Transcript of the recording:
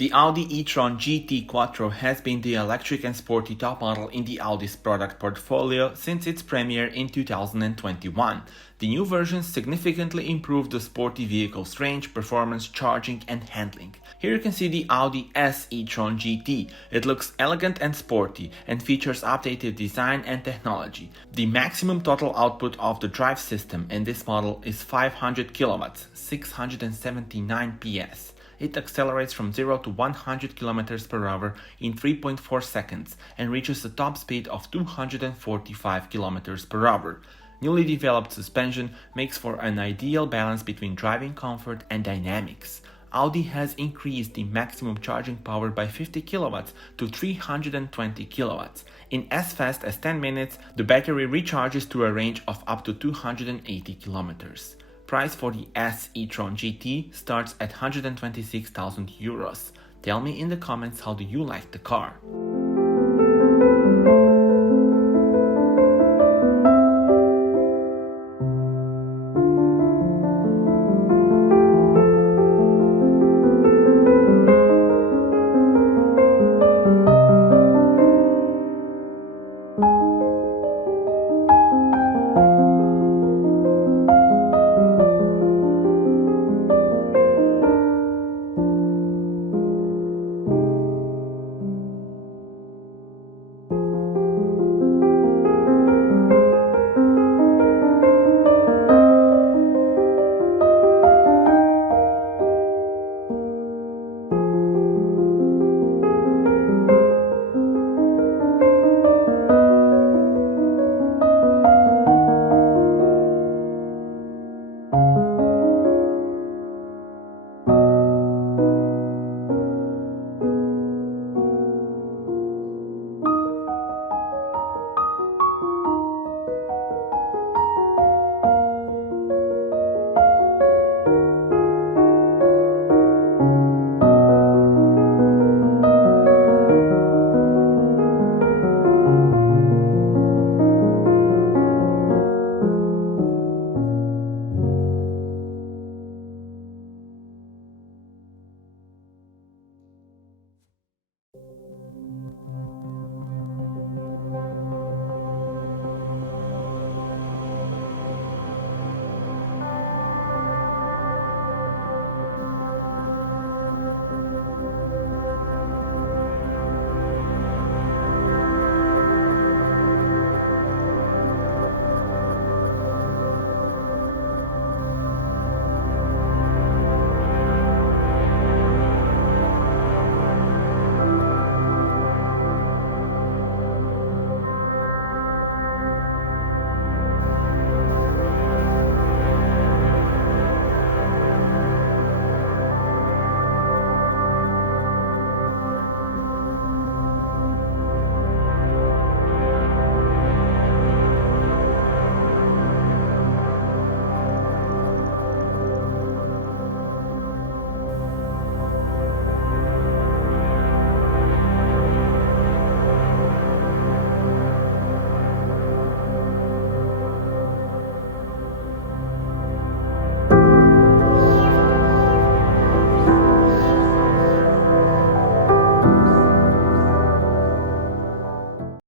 The Audi e-TRON GT Quattro has been the electric and sporty top model in the Audi's product portfolio since its premiere in 2021. The new version significantly improved the sporty vehicle's range, performance, charging and handling. Here you can see the Audi S e-TRON GT. It looks elegant and sporty and features updated design and technology. The maximum total output of the drive system in this model is 500 kilowatts, 679 PS. It accelerates from 0 to 100 km per hour in 3.4 seconds and reaches a top speed of 245 km per hour. Newly developed suspension makes for an ideal balance between driving comfort and dynamics. Audi has increased the maximum charging power by 50 kilowatts to 320 kilowatts. In as fast as 10 minutes, the battery recharges to a range of up to 280 kilometers. Price for the S e-TRON GT starts at €126,000. Tell me in the comments how do you like the car.